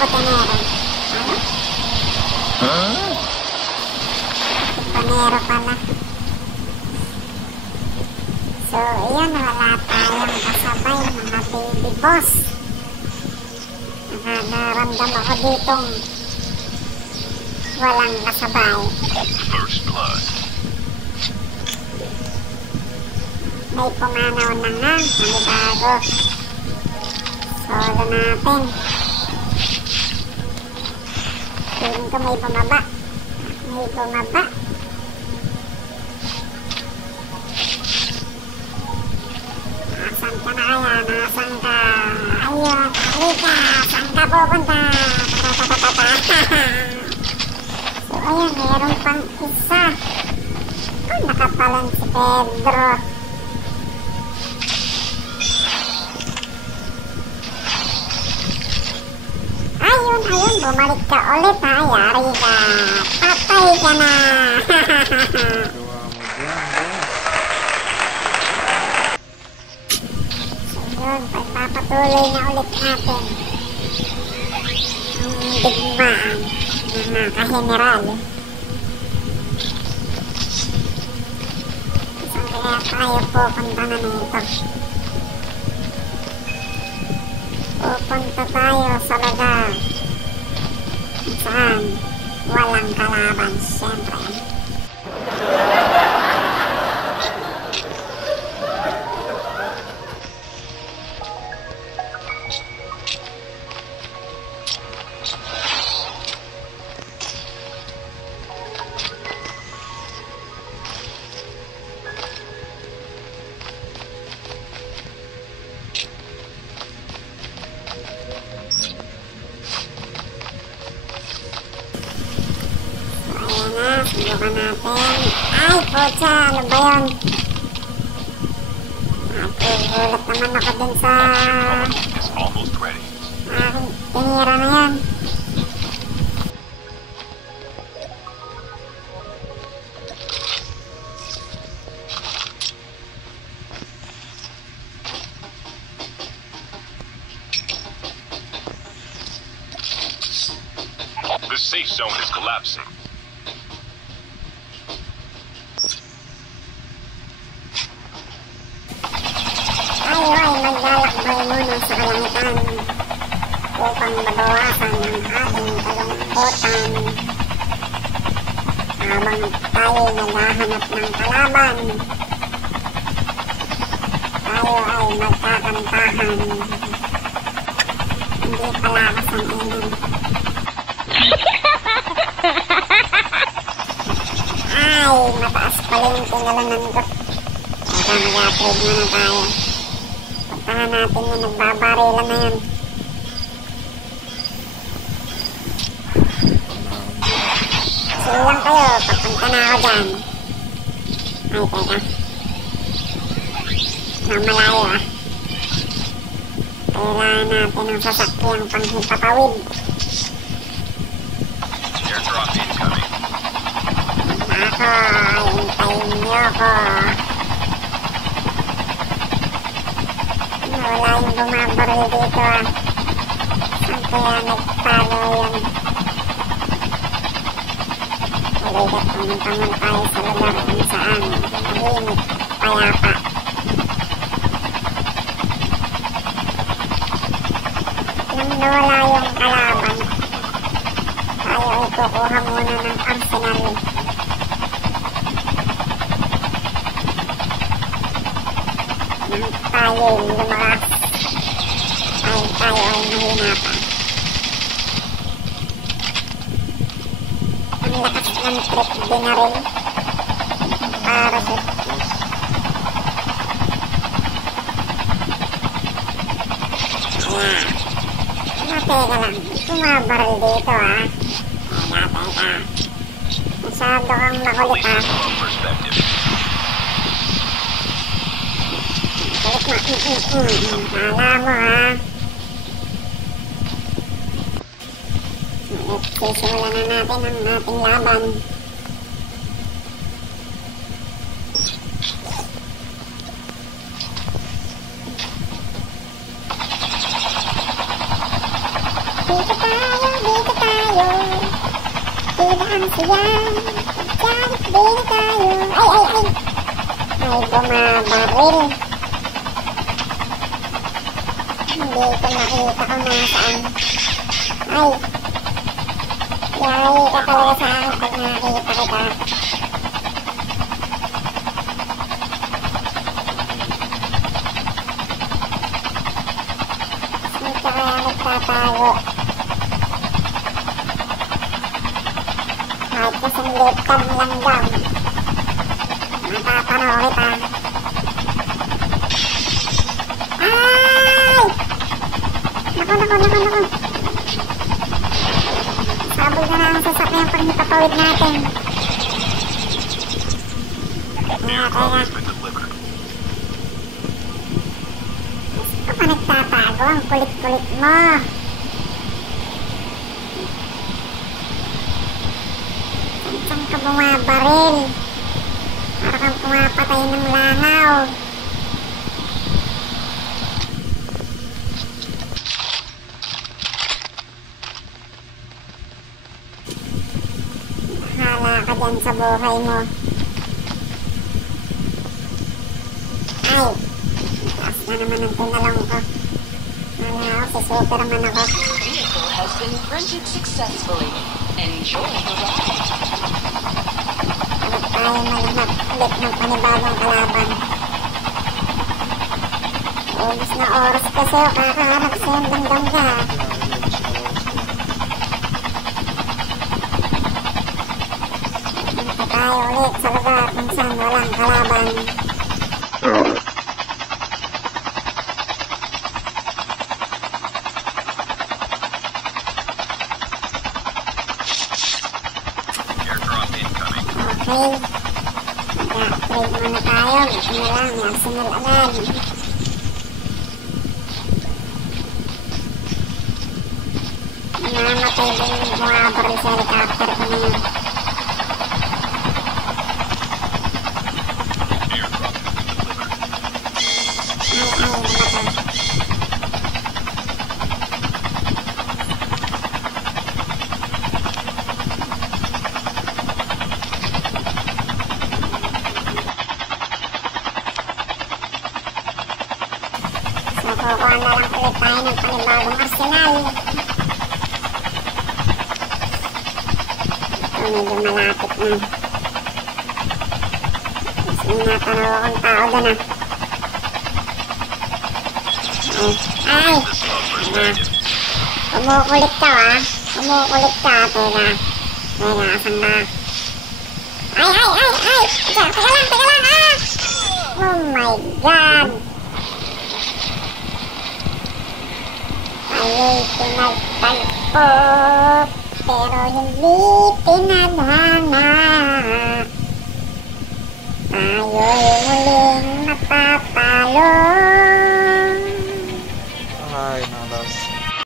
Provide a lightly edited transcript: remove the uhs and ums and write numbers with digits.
Putinero. Ano? Putinero pala. So, ayan, wala tayong kasabay mga baby boss. Nakaramdam ako ditong walang kasabay. First blood. May pumanaw na nga, manibago. Solo natin. Feeling ko may bumaba. May bumaba. Nasaan ka na kaya? Nasaan ka? Ayun, halika! Saan ka pupunta? So, ayun, meron pang isa. Oh, nakapalan si Pedro. Ayun, bumalik ka ulit ha. Yari ka. Patay ka na. So yun, pagpapatuloy na ulit natin ang digmaan ng naka-general. Saan kaya tayo pupunta na nito? Pupunta tayo sa lugar saan walang kalaban, siyempre. Subukan natin. Ay, pocha, ano ba yun? Nagugulat naman ako dun sa aking tinira na yan. The safe zone is collapsing. Maglalakbay muna sa kalangitan upang mabawasan ang ating kalungkutan habang tayo naghahanap ng kalaban. Tayo ay magkakantahan. Hindi pala kasanginin. Ay, mataas pala yung tingalunan ko. Kaya mag-upgrade muna tayo. Puntahan natin yung nagbabarilan na yan. Silang kayo, papunta na ako dyan. Ay, teka. Mamalayo ah. Kailangan natin ang sasakyang panghipapawid. Airdrop incoming. Ako, hintayin niyo ako. Wala yung bumabaril dito ah. Saan kaya nagtago yan? Uligat pumunta tayo sa lugar kung saan tahimik, payapa. Nang nawala yung kalaban, tayo ay kukuha muna ng arsenal. Nang tayo lumakas, ay tayo ay mahina pa. Ang lakas ng trip din na rin. Parachute. Ayan. Teka lang. Bumabaril dito ah. Teka. Masyado kang makulit ah. Kulit mo. Kala mo ah. Sisimulan na natin ang ating laban. Dito tayo! ang siya. Janet din tayo. Ay. Ay, bumabaril. Hindi ko makita kung nasaan. Ay. Yari ka talaga sa akin pag nakita kita. Hindi ka kaya nagtatago. Kahit kasing liptan lang daw. Matapanaw kita. Ay! Naku. Sabog na ang sasakyan pag napapawid natin. Airdrop has been delivered. Gusto pa nagtatago, ang kulit-kulit mo. Saan ka bumabaril? Para kang pumapatay ng langaw. Hala ka dyan sa buhay mo. Ay, taas na naman ang tinalong ko. Hala ako, si Superman ako. Vehicle has been printed successfully. Enjoy the ride. Bakit tayo malihap ulit ng panibagong kalaban? Ubus na oras kasi o kakaharap sa iyong damdam ka. Punta tayo ulit sa lugar kung saan walang kalaban. Airdrop incoming. Okay. Mag-upgrade muna tayo. Ito na lang, arsenal agad. Mamatay din yung bumabaril sa helicopter ko na yun. Airdrop has been delivered. Ay, ano ba to? So, kukuha na lang ulit tayo ng panibagong arsenal. Ito, medyo malapit na. Mas may natanaw akong tao doon ah. Ay! This offer is Teka. taken. Kumukulit ka ah. Kumukulit ka. Teka. Asan na? Ay! Teka lang ah! Oh my God! Tayo'y pinagtagpo, pero hindi pinadhana. Tayo'y muling matatalo.